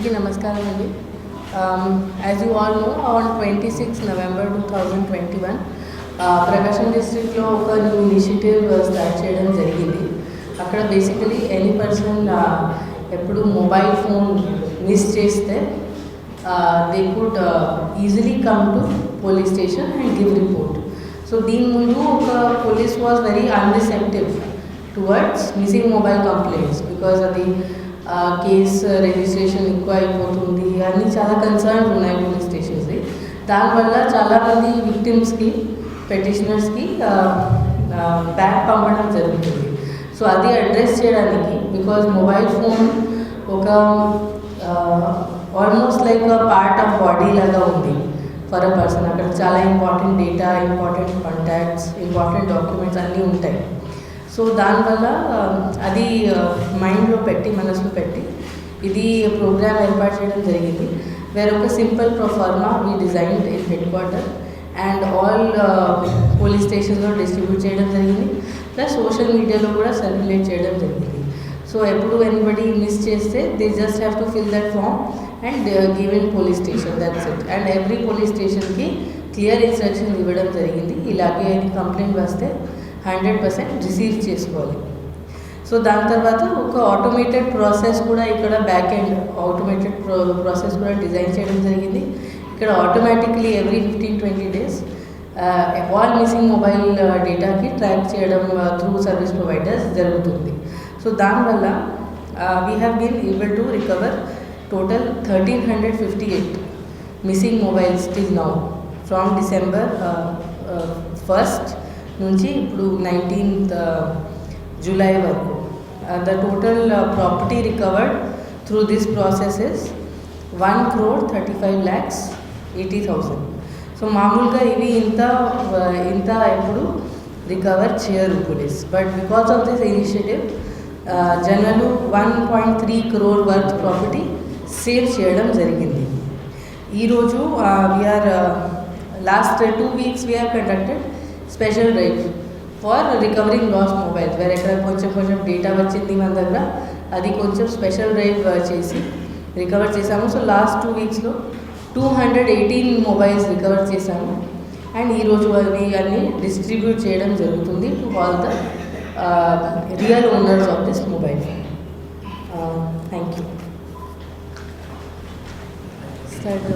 అందరికీ నమస్కారం అండి. As you all know, on 26 November 2021 Prakasam డిస్ట్రిక్ట్లో ఒక న్యూ ఇనిషియేటివ్ స్టార్ట్ చేయడం జరిగింది. అక్కడ బేసికలీ ఎనీ పర్సన్ ఎప్పుడు మొబైల్ ఫోన్ మిస్ చేస్తే they could easily come to police station and give report. So దీని ముందు ఒక police was very unreceptive towards missing mobile complaints because అది కేస్ రిజిస్ట్రేషన్ ఎక్కువ అయిపోతుంది అన్నీ చాలా కన్సర్న్స్ ఉన్నాయి పోలీస్ స్టేషన్స్కి. దానివల్ల చాలామంది విక్టిమ్స్కి పెటిషనర్స్కి బ్యాక్ పంపడం జరుగుతుంది. సో అది అడ్రస్ చేయడానికి బికాజ్ మొబైల్ ఫోన్ ఒక almost like part of body లాగా ఉంది ఫర్ అ పర్సన్. అక్కడ చాలా important data, important contacts, important documents అన్నీ ఉంటాయి. సో దానివల్ల అది మైండ్లో పెట్టి, మనసులో పెట్టి ఇది ప్రోగ్రామ్ ఏర్పాటు చేయడం జరిగింది. వేరొక simple proforma we designed in head quarter and all police స్టేషన్స్లో డిస్ట్రిబ్యూట్ చేయడం జరిగింది. ప్లస్ సోషల్ మీడియాలో కూడా సర్క్యులేట్ చేయడం జరిగింది. సో ఎప్పుడు ఎనీబడి మిస్ చేస్తే they just have to fill that form and give in police station, that's it. And every police స్టేషన్కి క్లియర్ ఇన్స్ట్రక్షన్స్ ఇవ్వడం జరిగింది. ఇలాగే కంప్లైంట్ వస్తే 100% రిసీవ్ చేసుకోవాలి. సో దాని తర్వాత ఒక ఆటోమేటెడ్ ప్రాసెస్ కూడా ఇక్కడ బ్యాక్ ఎండ్ ఆటోమేటెడ్ ప్రాసెస్ కూడా డిజైన్ చేయడం జరిగింది. ఇక్కడ automatically every 15-20 days all missing mobile డేటాకి ట్రాక్ చేయడం త్రూ సర్వీస్ ప్రొవైడర్స్ జరుగుతుంది. సో దానివల్ల we have been able to recover total 1358 missing mobiles till now from December 1st నుంచి ఇప్పుడు 19th July వరకు. The total property recovered through this process is 1,35,80,000. So మామూలుగా ఇవి ఇంత ఎప్పుడు రికవర్ చేయరు police. But because of this initiative జనాలు 1.3 crore వర్త్ ప్రాపర్టీ సేవ్ చేయడం జరిగింది. ఈరోజు we are last 2 weeks we are conducted special drive for recovering lost mobiles. వేరే ఎక్కడ కొంచెం డేటా వచ్చింది మన దగ్గర, అది కొంచెం స్పెషల్ డ్రైవ్ చేసి రికవర్ చేసాము. సో లాస్ట్ 2 weeksలో 218 మొబైల్స్ రికవర్ చేశాము. అండ్ ఈరోజు అవి అన్నీ డిస్ట్రిబ్యూట్ చేయడం జరుగుతుంది to all the real owners of this mobile. Thank you. Start.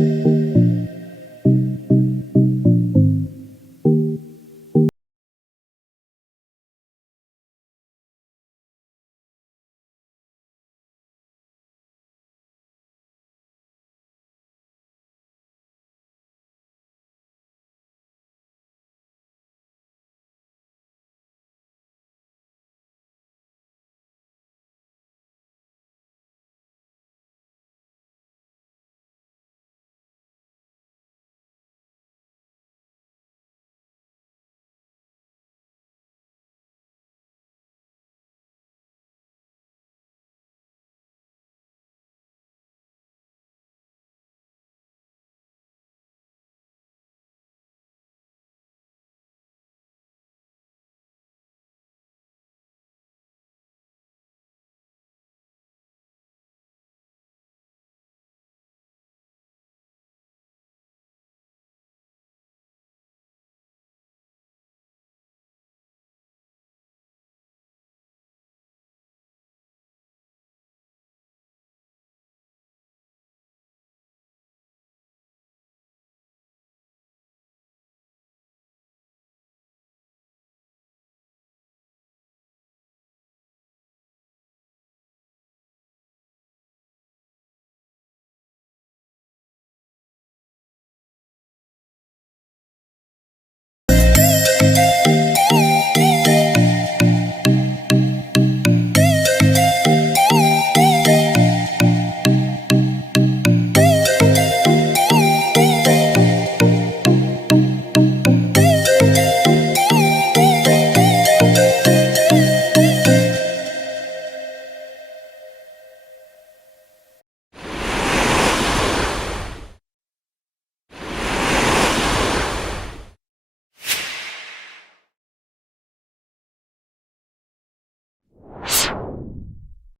you.